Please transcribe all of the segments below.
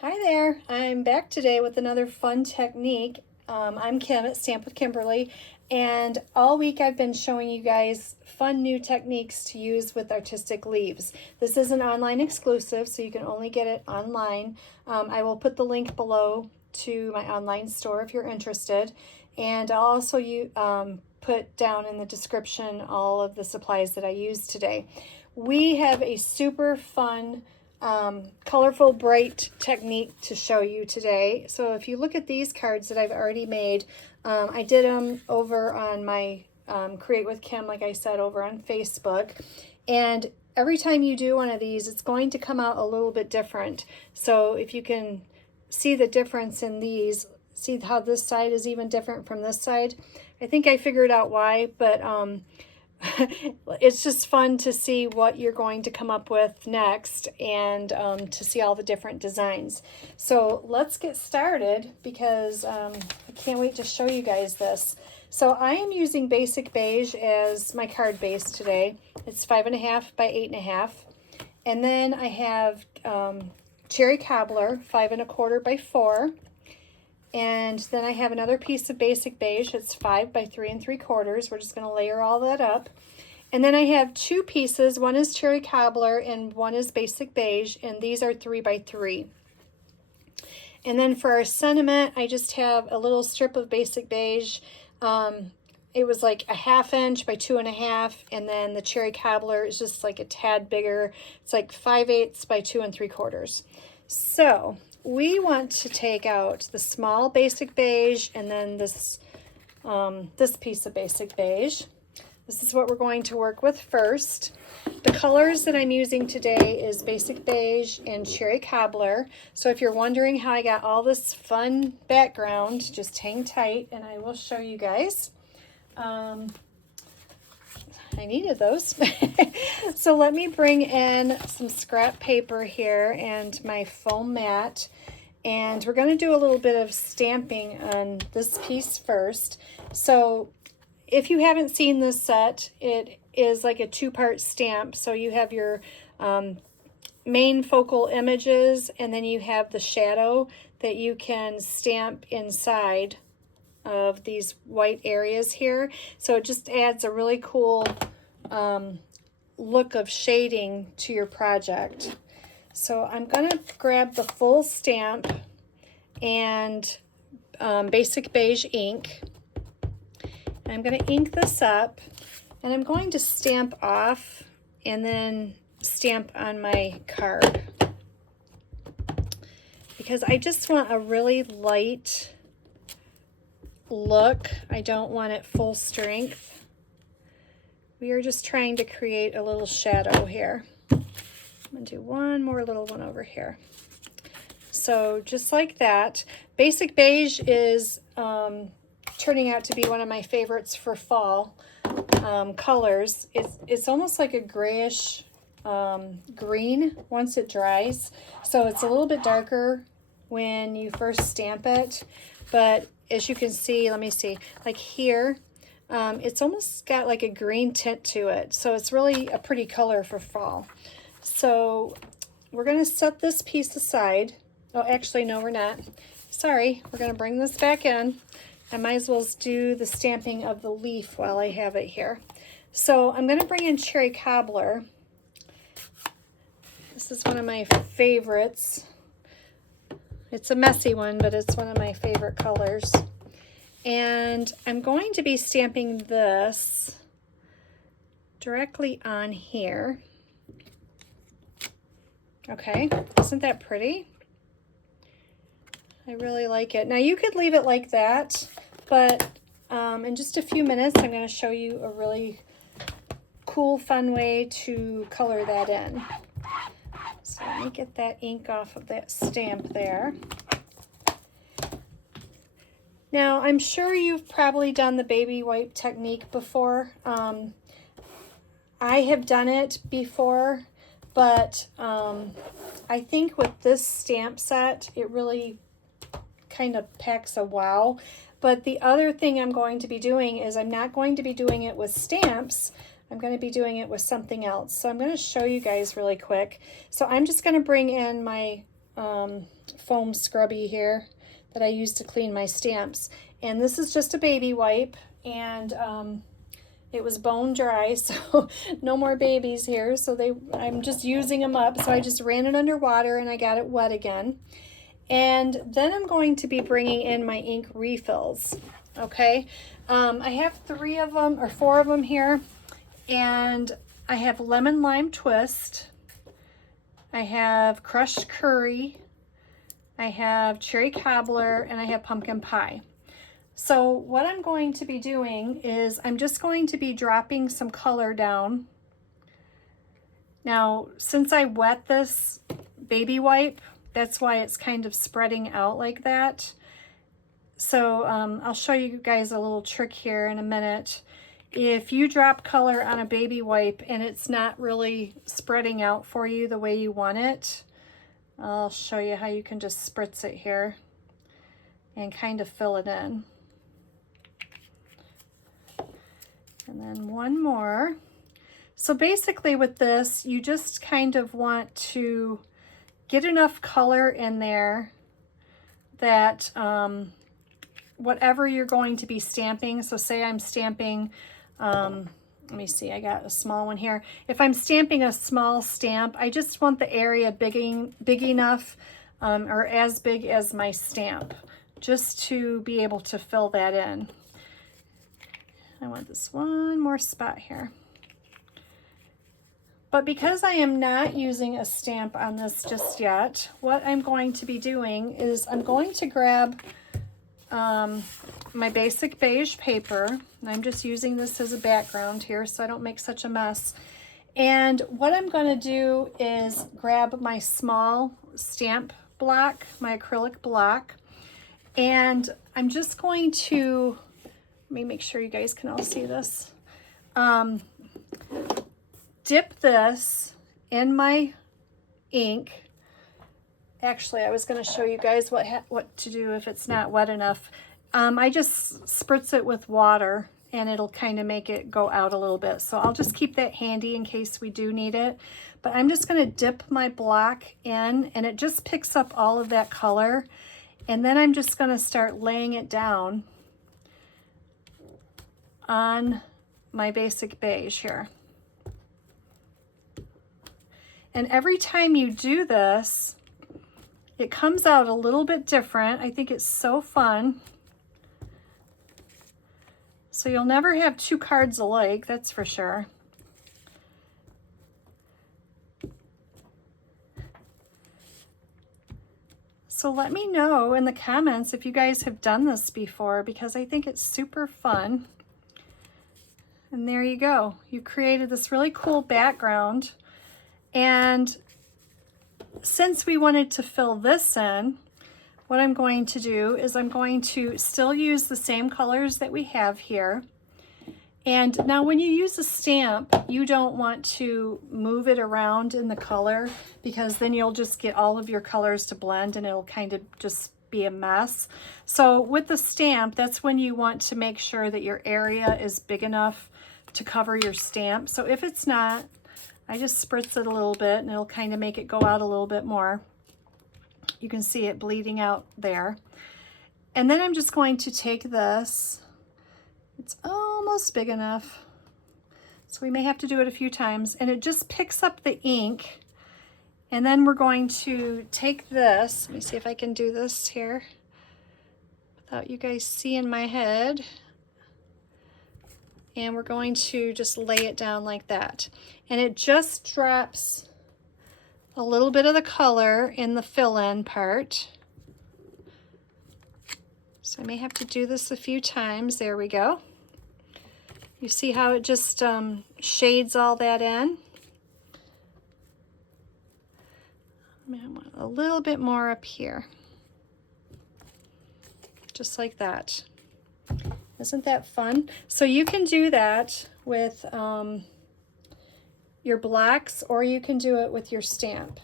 Hi there, I'm back today with another fun technique. I'm Kim at Stamp with Kimberly, and all week I've been showing you guys fun new techniques to use with artistic leaves. This is an online exclusive, so you can only get it online. I will put the link below to my online store if you're interested, and I'll also put down in the description all of the supplies that I used today. We have a super fun colorful, bright technique to show you today. So if you look at these cards that I've already made, I did them over on my Create with Kim, like I said, over on Facebook. And every time you do one of these, it's going to come out a little bit different. So if you can see the difference in these, see how this side is even different from this side. I think I figured out why, but it's just fun to see what you're going to come up with next and to see all the different designs. So let's get started because I can't wait to show you guys this. So I am using Basic Beige as my card base today. It's 5.5 by 8.5. And then I have Cherry Cobbler, 5.25 by 4. And then I have another piece of Basic Beige. It's 5 by 3 3/4. We're just going to layer all that up. And then I have two pieces. One is Cherry Cobbler and one is Basic Beige. And these are 3 by 3. And then for our sentiment, I just have a little strip of Basic Beige. It was like 1/2 inch by 2.5. And then the Cherry Cobbler is just like a tad bigger. It's like 5/8 by 2 3/4. So we want to take out the small Basic Beige and then this piece of Basic Beige. This is what we're going to work with first. The colors that I'm using today is Basic Beige and Cherry Cobbler. So if you're wondering how I got all this fun background, just hang tight and I will show you guys. I needed those. So let me bring in some scrap paper here and my foam mat. And we're going to do a little bit of stamping on this piece first. So if you haven't seen this set, it is like a two-part stamp. So you have your main focal images, and then you have the shadow that you can stamp inside of these white areas here. So it just adds a really cool look of shading to your project. So I'm going to grab the full stamp and Basic Beige ink. I'm going to ink this up and I'm going to stamp off and then stamp on my card because I just want a really light look. I don't want it full strength. We are just trying to create a little shadow here. I'm going to do one more little one over here. So just like that. Basic Beige is turning out to be one of my favorites for fall colors. It's almost like a grayish green once it dries. So it's a little bit darker when you first stamp it. But as you can see, let me see, like here, it's almost got like a green tint to it. So it's really a pretty color for fall. So we're going to set this piece aside. Oh, actually, no, we're not. Sorry, we're going to bring this back in. I might as well do the stamping of the leaf while I have it here. So I'm going to bring in Cherry Cobbler. This is one of my favorites. It's a messy one, but it's one of my favorite colors. And I'm going to be stamping this directly on here. Okay, isn't that pretty? I really like it. Now you could leave it like that, but in just a few minutes I'm going to show you a really cool, fun way to color that in. So let me get that ink off of that stamp there. Now I'm sure you've probably done the baby wipe technique before. I have done it before, but I think with this stamp set, it really kind of packs a wow. But the other thing I'm going to be doing is I'm not going to be doing it with stamps. I'm going to be doing it with something else. So I'm going to show you guys really quick. So I'm just going to bring in my foam scrubby here that I use to clean my stamps. And this is just a baby wipe, and it was bone dry, so no more babies here. So I'm just using them up. So I just ran it under water and I got it wet again. And then I'm going to be bringing in my ink refills. Okay, I have 3 of them or 4 of them here, and I have lemon lime twist, I have crushed curry, I have cherry cobbler, and I have pumpkin pie. So what I'm going to be doing is I'm just going to be dropping some color down. Now, since I wet this baby wipe, that's why it's kind of spreading out like that. So I'll show you guys a little trick here in a minute. If you drop color on a baby wipe and it's not really spreading out for you the way you want it, I'll show you how you can just spritz it here and kind of fill it in. And then one more. So basically with this, you just kind of want to get enough color in there that whatever you're going to be stamping, so say I'm stamping, let me see, I got a small one here. If I'm stamping a small stamp, I just want the area big enough or as big as my stamp, just to be able to fill that in. I want this one more spot here. But because I am not using a stamp on this just yet, what I'm going to be doing is I'm going to grab my basic beige paper, and I'm just using this as a background here so I don't make such a mess. And what I'm going to do is grab my small stamp block, my acrylic block, and I'm just going to, let me make sure you guys can all see this. Dip this in my ink. Actually, I was going to show you guys what to do if it's not wet enough. I just spritz it with water and it'll kind of make it go out a little bit. So I'll just keep that handy in case we do need it. But I'm just going to dip my block in, and it just picks up all of that color. And then I'm just going to start laying it down on my basic beige here. And every time you do this, it comes out a little bit different. I think it's so fun. So you'll never have 2 cards alike, that's for sure. So let me know in the comments if you guys have done this before, because I think it's super fun. And there you go. You created this really cool background. And since we wanted to fill this in, what I'm going to do is I'm going to still use the same colors that we have here. And now when you use a stamp, you don't want to move it around in the color, because then you'll just get all of your colors to blend and it'll kind of just be a mess. So with the stamp, that's when you want to make sure that your area is big enough to cover your stamp. So if it's not, I just spritz it a little bit and it'll kind of make it go out a little bit more. You can see it bleeding out there. And then I'm just going to take this. It's almost big enough, so we may have to do it a few times, and it just picks up the ink. And then we're going to take this, let me see if I can do this here without you guys seeing my head. And we're going to just lay it down like that. And it just drops a little bit of the color in the fill-in part. So I may have to do this a few times. There we go. You see how it just shades all that in? I want a little bit more up here. Just like that. Isn't that fun? So you can do that with your blocks, or you can do it with your stamp.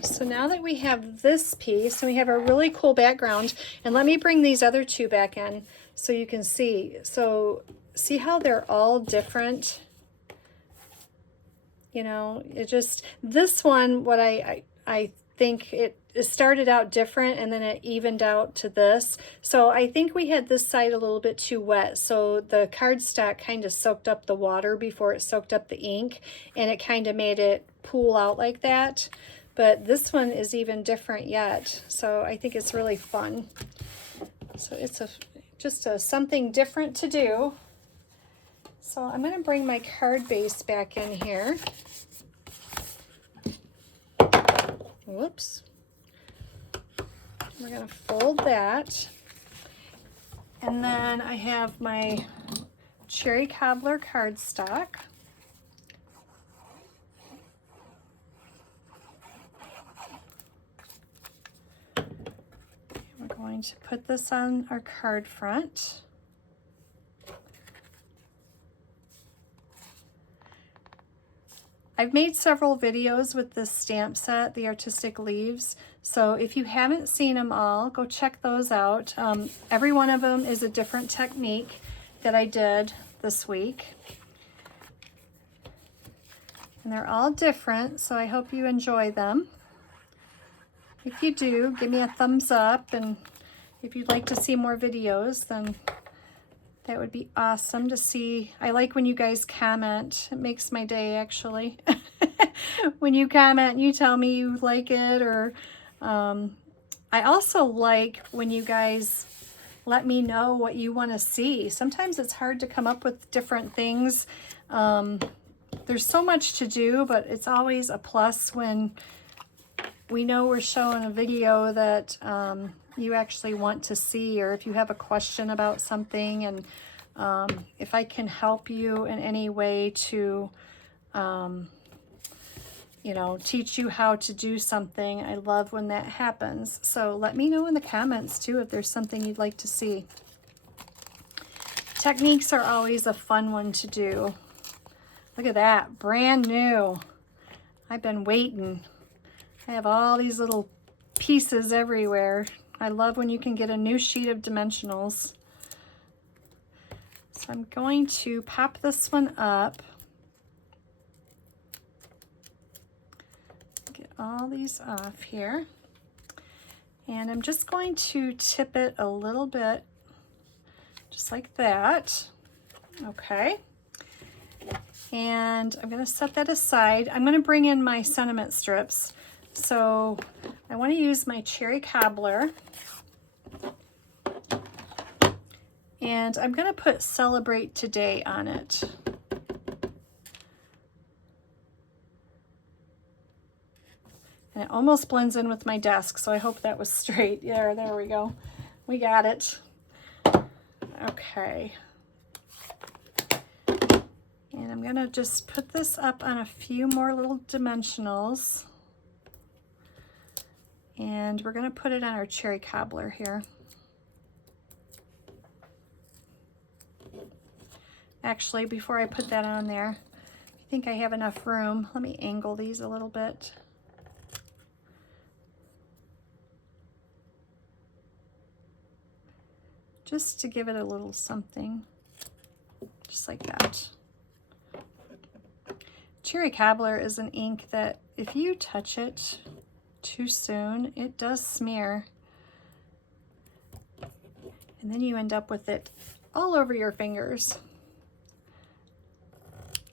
So now that we have this piece and we have a really cool background, and let me bring these other 2 back in so you can see. So see how they're all different? You know, it just, this one, what I think it started out different and then it evened out to this. So I think we had this side a little bit too wet. So the cardstock kind of soaked up the water before it soaked up the ink, and it kind of made it pool out like that. But this one is even different yet. So I think it's really fun. So it's just something different to do. So I'm going to bring my card base back in here. Whoops. We're going to fold that. And then I have my cherry cobbler cardstock. We're going to put this on our card front. I've made several videos with this stamp set, the Artistic Leaves, so if you haven't seen them all, go check those out. Every one of them is a different technique that I did this week. And they're all different, so I hope you enjoy them. If you do, give me a thumbs up, and if you'd like to see more videos, then that would be awesome to see. I like when you guys comment. It makes my day, actually. When you comment and you tell me you like it, or I also like when you guys let me know what you want to see. Sometimes it's hard to come up with different things. There's so much to do, but it's always a plus when we know we're showing a video that you actually want to see, or if you have a question about something, and if I can help you in any way to, you know, teach you how to do something, I love when that happens. So let me know in the comments too if there's something you'd like to see. Techniques are always a fun one to do. Look at that, brand new. I've been waiting. I have all these little pieces everywhere. I love when you can get a new sheet of dimensionals. So I'm going to pop this one up. Get all these off here. And I'm just going to tip it a little bit, just like that. Okay. And I'm going to set that aside. I'm going to bring in my sentiment strips. So I want to use my cherry cobbler, and I'm going to put Celebrate Today on it. And it almost blends in with my desk, so I hope that was straight. Yeah, there we go. We got it. Okay. And I'm going to just put this up on a few more little dimensionals. And we're going to put it on our cherry cobbler here. Actually, before I put that on there, I think I have enough room. Let me angle these a little bit. Just to give it a little something, just like that. Cherry cobbler is an ink that if you touch it too soon, it does smear, and then you end up with it all over your fingers.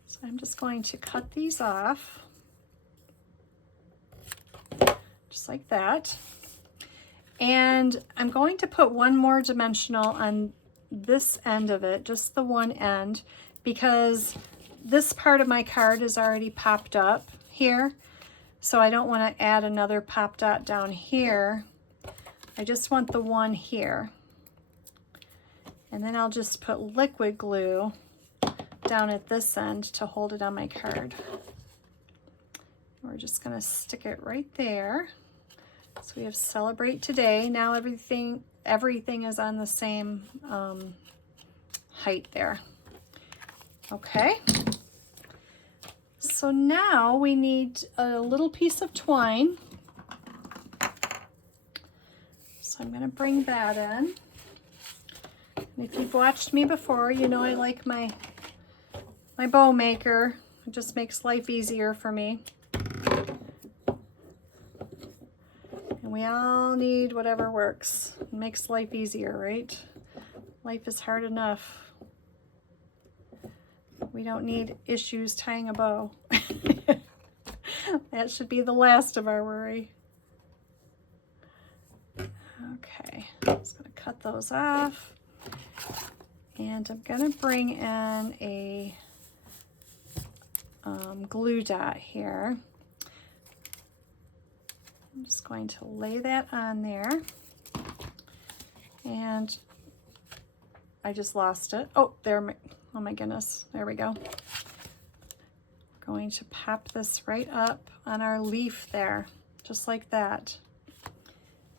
So I'm just going to cut these off, just like that. And I'm going to put one more dimensional on this end of it, just the one end, because this part of my card is already popped up here. So I don't want to add another pop dot down here. I just want the one here. And then I'll just put liquid glue down at this end to hold it on my card. We're just going to stick it right there. So we have Celebrate Today. Now everything is on the same height there. Okay. So now we need a little piece of twine. So I'm going to bring that in. And if you've watched me before, you know I like my bow maker. It just makes life easier for me. And we all need whatever works. It makes life easier, right? Life is hard enough. We don't need issues tying a bow. That should be the last of our worry. Okay, I'm just going to cut those off. And I'm going to bring in a glue dot here. I'm just going to lay that on there. And I just lost it. Oh, there. Oh my goodness. There we go. We're going to pop this right up on our leaf there, just like that.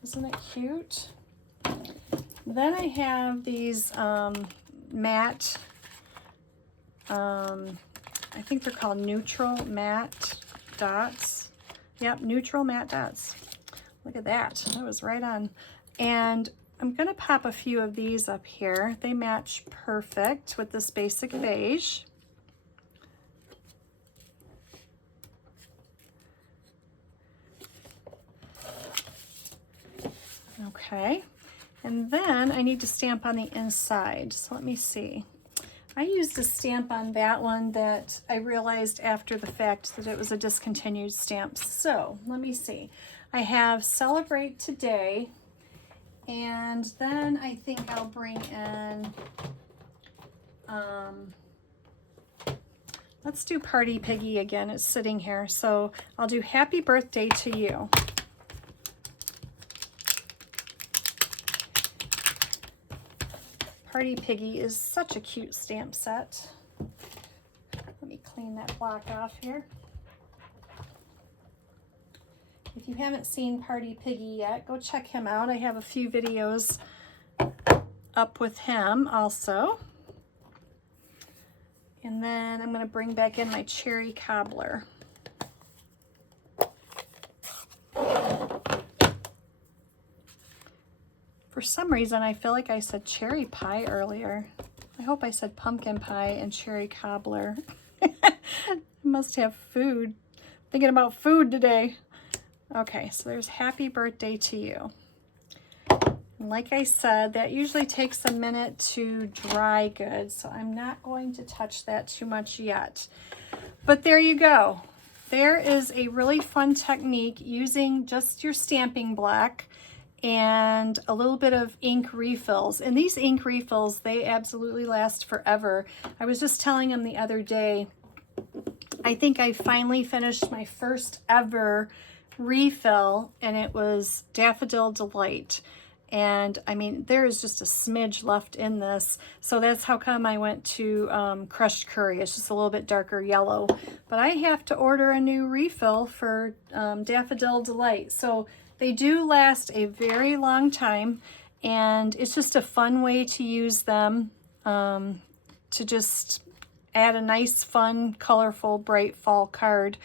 Isn't it cute? Then I have these matte, I think they're called neutral matte dots. Yep, neutral matte dots. Look at that. That was right on. And I'm going to pop a few of these up here. They match perfect with this basic beige. Okay, and then I need to stamp on the inside. So let me see. I used a stamp on that one that I realized after the fact that it was a discontinued stamp. So let me see. I have Celebrate Today, and then I think I'll bring in, let's do Party Piggy again. It's sitting here. So I'll do Happy Birthday to You. Party Piggy is such a cute stamp set. Let me clean that block off here. If you haven't seen Party Piggy yet, go check him out. I have a few videos up with him also. And then I'm going to bring back in my cherry cobbler. For some reason, I feel like I said cherry pie earlier. I hope I said pumpkin pie and cherry cobbler. I must have food. Thinking about food today. Okay, so there's Happy Birthday to You. And like I said, that usually takes a minute to dry good, so I'm not going to touch that too much yet. But there you go. There is a really fun technique using just your stamping block and a little bit of ink refills. And these ink refills, they absolutely last forever. I was just telling them the other day, I think I finally finished my first ever refill, and it was Daffodil Delight. And I mean, there is just a smidge left in this. So that's how come I went to Crushed Curry. It's just a little bit darker yellow. But I have to order a new refill for Daffodil Delight. So they do last a very long time, and it's just a fun way to use them to just add a nice, fun, colorful, bright fall card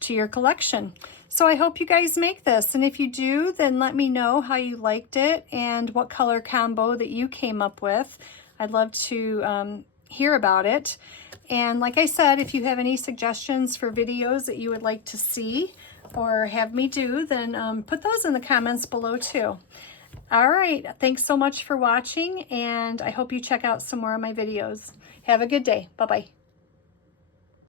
to your collection. So I hope you guys make this, and if you do, then let me know how you liked it and what color combo that you came up with. I'd love to hear about it. And like I said, if you have any suggestions for videos that you would like to see or have me do, then put those in the comments below too. All right, thanks so much for watching, and I hope you check out some more of my videos. Have a good day. Bye-bye.